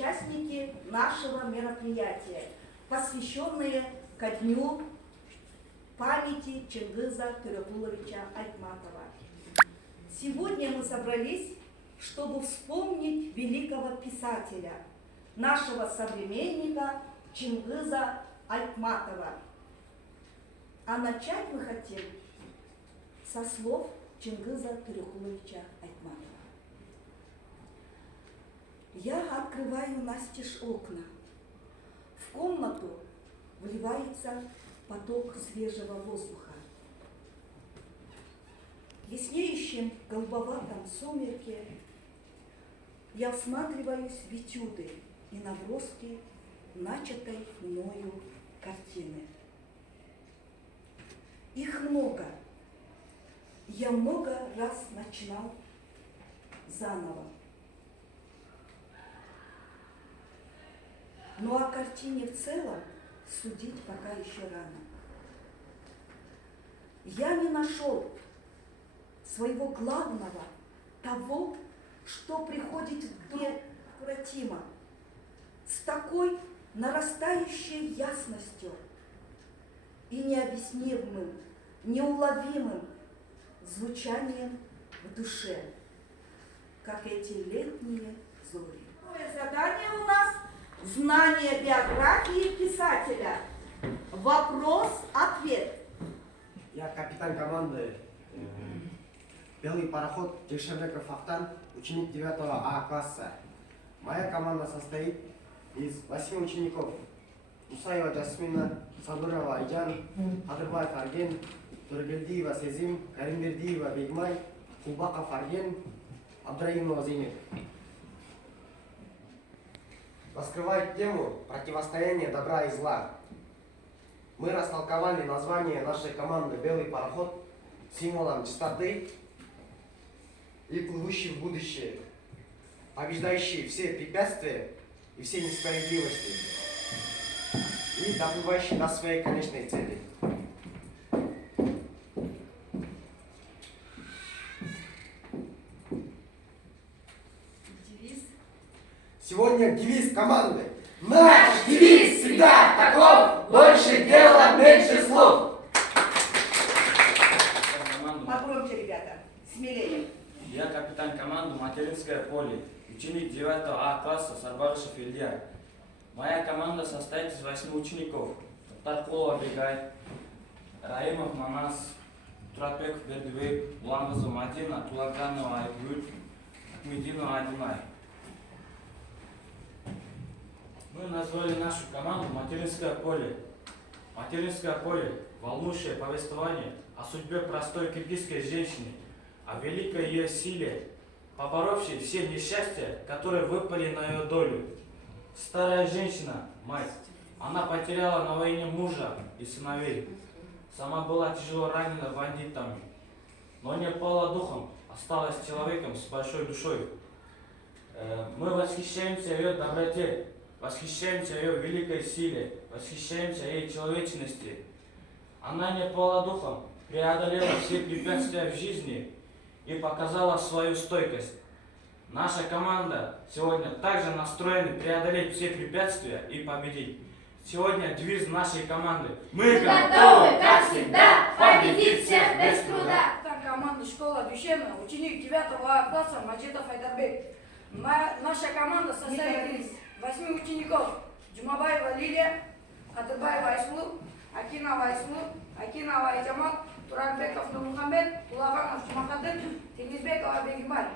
участники нашего мероприятия, посвященные ко дню памяти Чингиза Тореқуловича Айтматова. Сегодня мы собрались, чтобы вспомнить великого писателя, нашего современника Чингиза Айтматова. А начать мы хотим со слов Чингиза Тореқуловича Айтматова. Я открываю настежь окна. В комнату вливается поток свежего воздуха. В яснеющем голубоватом сумерке я всматриваюсь в этюды и наброски начатой мною картины. Их много. Я много раз начинал заново. Но о картине в целом судить пока еще рано. Я не нашел своего главного, того, что приходит мне неотвратимо, с такой нарастающей ясностью и необъяснимым, неуловимым звучанием в душе, как эти летние зори. Новое задание у нас — знание биографии писателя. Вопрос-ответ. Я капитан команды «Белый пароход» Джейшембеков Ахтан, ученик 9 А класса. Моя команда состоит из 8 учеников: Мусаева Жасмина, Сабурова Айжан, Хадырбаев Арген, Тургелдиева Сезим, Каримбердиева Бегмай, Кулбаков Арген, Абдраимова Зейнеп. Раскрывает тему противостояния добра и зла. Мы растолковали название нашей команды «Белый пароход» символом чистоты и плывущий в будущее, побеждающий все препятствия и все несправедливости и добывающий до своей конечной цели. Девиз. Сегодня девиз команды. Наш девиз всегда таков: больше дела, меньше слов. Погромче, ребята, смелее. Я капитан команды «Материнское поле», ученик 9 А класса Сарбарышев Илья. Моя команда состоит из 8 учеников: Таркулова Бегай, Раимов Манас, Туратбеков Бердыбек, Улангызы Мадина, Тулаганова Айгуль, Ахмединова Адинай. Мы назвали нашу команду «Материнское поле». Материнское поле – волнующее повествование о судьбе простой киргизской женщины, о великой ее силе, поборовшей все несчастья, которые выпали на ее долю. Старая женщина, мать, она потеряла на войне мужа и сыновей. Сама была тяжело ранена бандитами, но не пала духом, осталась человеком с большой душой. Мы восхищаемся ее доброте, восхищаемся ее великой силе, восхищаемся ее человечности. Она не пала духом, преодолела все препятствия в жизни и показала свою стойкость. Наша команда сегодня также настроена преодолеть все препятствия и победить. Сегодня девиз нашей команды: мы готовы, как всегда, победить всех без труда. Команда «Школа Душевная», ученик 9 А класса Маджидов Айдарбек. Наша команда состоит из 8 учеников: Джумабаева Лилия, Хадырбаева Айсулу, Акинова Айсулу, Акинова Айджамал, Туранбеков Нурмухамбет, Улаганов Чумахадыр, Тенизбекова Бегимай.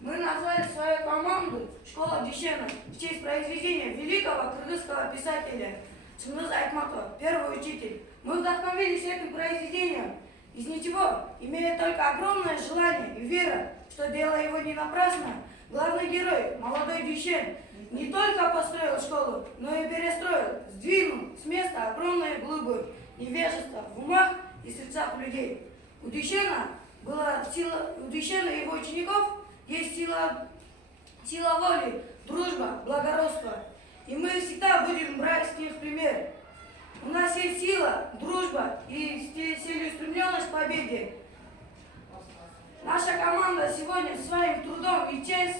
Мы назвали свою команду «Школа Душевная» в честь произведения великого кыргызского писателя Чингиза Айтматова, первый учитель. Мы вдохновились этим произведением из ничего, имея только огромное желание и вера, что дело его не напрасно. Главный герой, молодой Дюшен, не только построил школу, но и перестроил, сдвинул с места огромные глыбы невежества в умах и сердцах людей. У Дюшена и его учеников есть сила воли, дружба, благородство. И мы всегда будем брать с них пример. У нас есть сила, дружба и целеустремленность к победе. сегодня своим трудом и честь.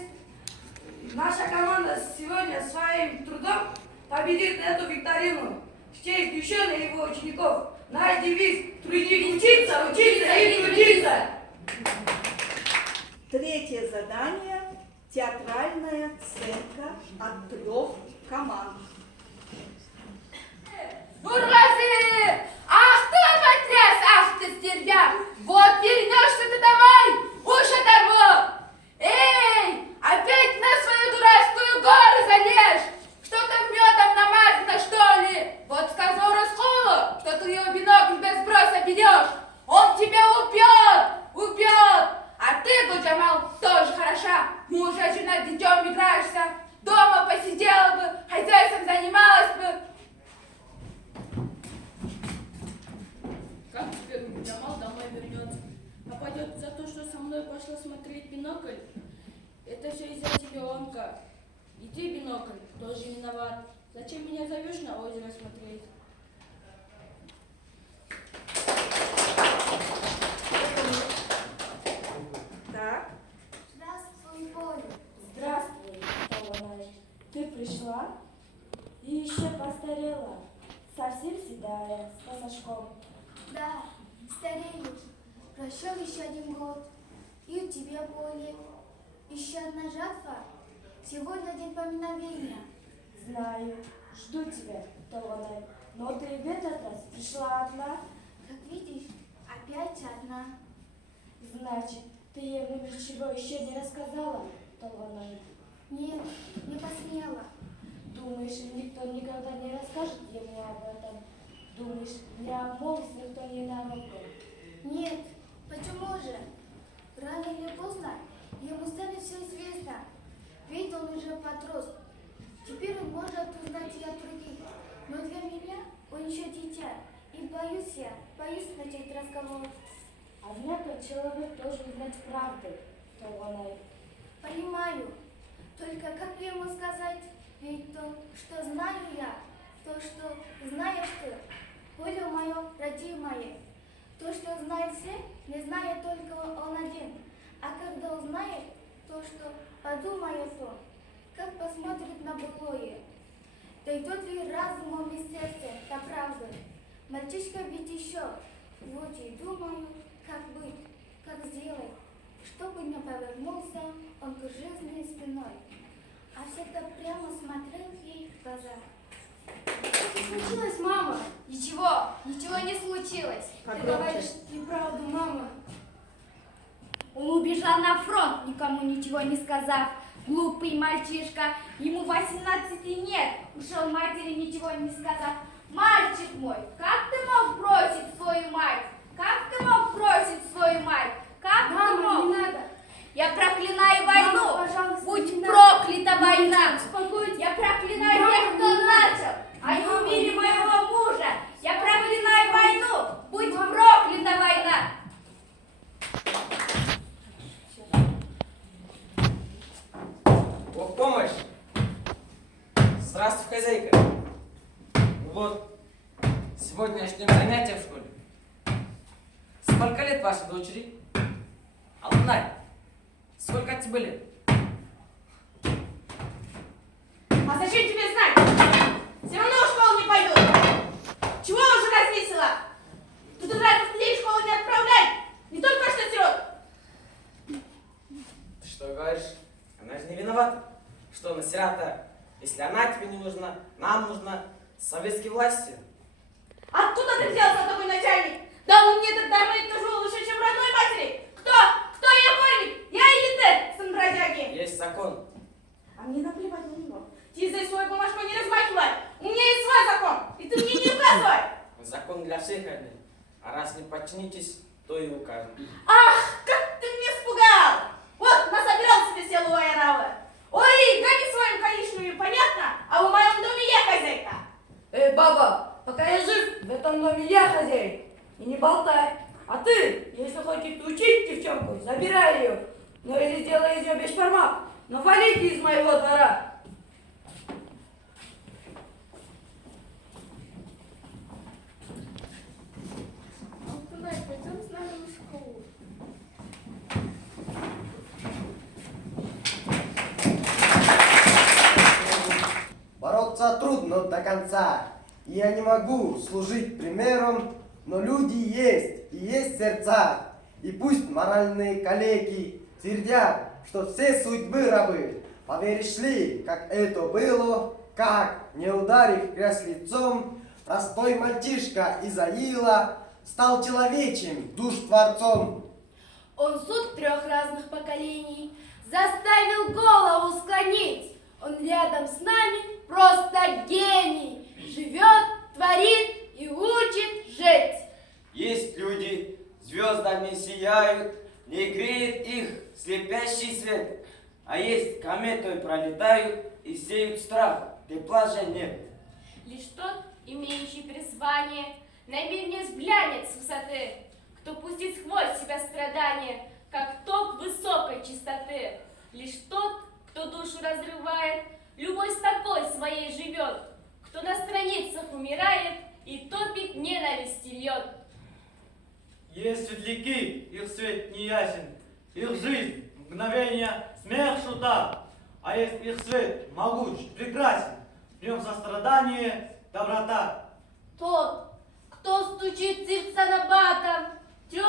Наша команда сегодня своим трудом победит эту викторину. В честь Дюшена и его учеников. Наш девиз – трудить, учиться, учиться и трудиться. Третье задание – театральная сценка от 3 команд. Буржуазии! Ах ты, потряс, ах ты, стервя! Вот вернешься ты домой, уши оторву! Эй, опять на свою дурацкую гору залезь! Что-то медом намазано, что ли? Вот сказал Расколу, что ты его бинокль без сброса берешь. Он тебя убьет! А ты, Гуджамал, тоже хороша. Мужа, жена, детем играешься. Дома посидела бы, хозяйством занималась бы. Как теперь Джамал домой вернется? А пойдет за то, что со мной пошла смотреть бинокль? Это все из-за тебя, Омка. И ты, бинокль, тоже виноват. Зачем меня зовешь на озеро смотреть? Так, Здравствуй, Поля. Здравствуй, Толонай. Ты пришла и еще постарела, совсем седая, с посошком. Да, стареешь. Прошел еще 1 год. И у тебя более. Еще одна жатва. Сегодня день поминовения. Знаю, жду тебя, Толонай, но ты в этот раз пришла одна. Как видишь, опять одна. Значит, ты ему ничего еще не рассказала, Толонай? Нет, не посмела. Думаешь, никто никогда не расскажет ему об этом? Думаешь, не обмолвится никто ненароком? Нет, почему же? Рано или поздно ему станет все известно. Ведь он уже подрос. Теперь он может узнать и от других. Но для меня он еще дитя. И боюсь начать разговор. Однако человек должен знать правду, Толонай. Понимаю. Только как ему сказать? Ведь то, что знаю я, то, что знаешь ты, поле мое родимое. То, что знает все, не знает только он один. А когда узнает то, что подумает он, как посмотрит на былое, дойдет ли разумом и сердце до правды. Мальчишка ведь еще, вот и думаю, как быть, как сделать, чтобы не повернулся он к жизни спиной, а всегда прямо смотрел ей в глаза. Что случилось, мама? Ничего не случилось. Ты говоришь неправду, мама. Он убежал на фронт, никому ничего не сказав. Глупый мальчишка, ему 18 нет, ушел матери, ничего не сказав. Мальчик мой, как ты мог бросить свою мать? Как ты мог бросить свою мать? Как Мама, ты мог? не надо. Я проклинаю войну. Мама, пожалуйста, Будь не проклята война. Успокойтесь. Я проклинаю Мама, тех, кто не начал, а не Мама, убили не моего мужа. Я проклинаю войну. Будь Мама. проклята война. О, в помощь! Здравствуй, хозяйка. Вот, сегодня начнем занятия в школе. Сколько лет вашей дочери? Алтынай, сколько тебе лет? А зачем тебе знать? Все равно в школу не пойду. Чего уже развесила? Тут уже детей в школу не отправлять. Не только что сирот. Ты что говоришь? Она же не виновата, что она сирота. Если она тебе не нужна, нам нужна советские власти. Откуда ты взялся, такой начальник? Да он мне этот дармоед нужен лучше, чем родной матери. Кто? Кто ее кормит? Я или ты, сын бродяги? Есть закон. А мне наплевать на него. Ты здесь свою бумажку не размахивай. У меня есть свой закон. И ты мне не указывай. Закон для всех один. А раз не подчинитесь, то и укажем. Ах, как ты меня испугал! Вот, насобирал себе селовая рава. Ой, гони своим конечными, понятно? А в моем доме я хозяйка. Баба, пока я жив, в этом доме я хозяин. И не болтай. А ты, если хочешь учить девчонку, забирай ее. Ну или сделай из нее бешбармак. Но валите из моего двора. Алтынай, пойдем с нами в школу. трудно до конца. И я не могу служить примером, но люди есть, и есть сердца. И пусть моральные калеки твердят, что все судьбы рабы. Поверишь ли, как это было, как, не ударив грязь лицом, простой мальчишка из Аила стал человечем, душ творцом. Он суд 3 разных поколений заставил голову склонить. Он рядом с нами просто гений. Живет, творит и учит жить. Есть люди, звездами сияют, не греет их слепящий свет. А есть кометой пролетают и сеют страх, тепла же нет. Лишь тот, имеющий призвание, на мир не взглянет с высоты, кто пустит сквозь себя страдания, как ток высокой чистоты. Лишь тот, кто душу разрывает, любой стопой своей живет, кто на страницах умирает и топит ненависть и льет. Есть светляки, их свет не ясен, их жизнь, мгновение, смех шута, а есть их свет могуч, прекрасен, в нем сострадание, доброта. Тот, кто стучит сердца набатом, 3